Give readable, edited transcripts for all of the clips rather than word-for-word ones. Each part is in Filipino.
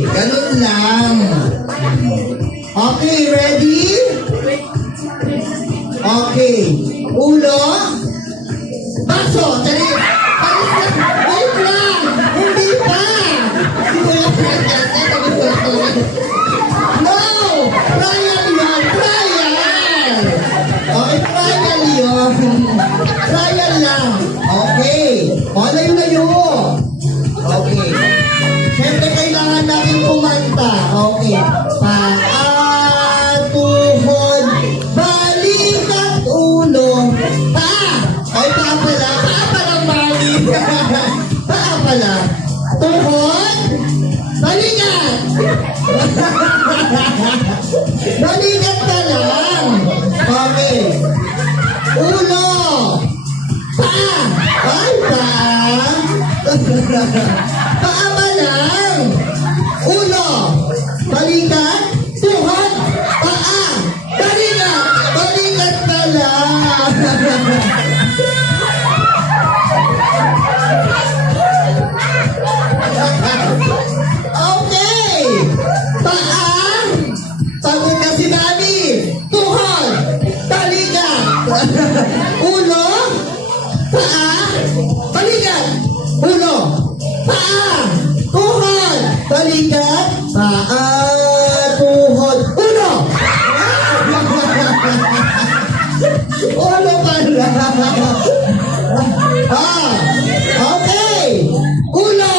Ganun lang. Okay, ready? Okay. Ulo. Baso. Dali. Wait lang. Hindi pa. No! Trial yun. Trial. Okay, trial yun. Trial lang. Okay. O, layo-layo. Okay. Siyempre, kailangan natin kumanta. Okay. Paa, tuhod, balik at ulo. Paa! Ay, paa pala. Paa palang balik. Paa pala. Tuhod, balikat. Balikat pa lang. Okay. Ulo. Paa. Ay, paa. Paa pa lang. Ulo. Balikat. Tuhod. Paa. Balikat. Balikat pa lang. Okay. Paa. Pagod na si Mami. Tuhod. Balikat. Ulo. Paa. Balikat. Ulo. Paa. Tuhod. Balikat. Paa. Tuhod. Ulo. Ulo pala. Okay. Ulo.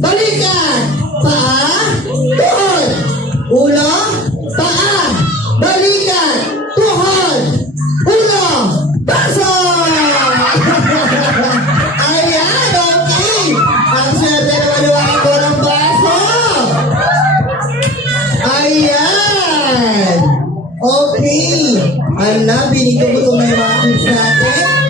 Balikat. Paa. Tuhod. Ulo. Paa. Balikat. Tuhod. Ulo. Baso. Ayan, okay. Ang swerte naman naman ko ng baso. Ayan. Okay. Ala, binigyan ko ito na yung mga kids natin.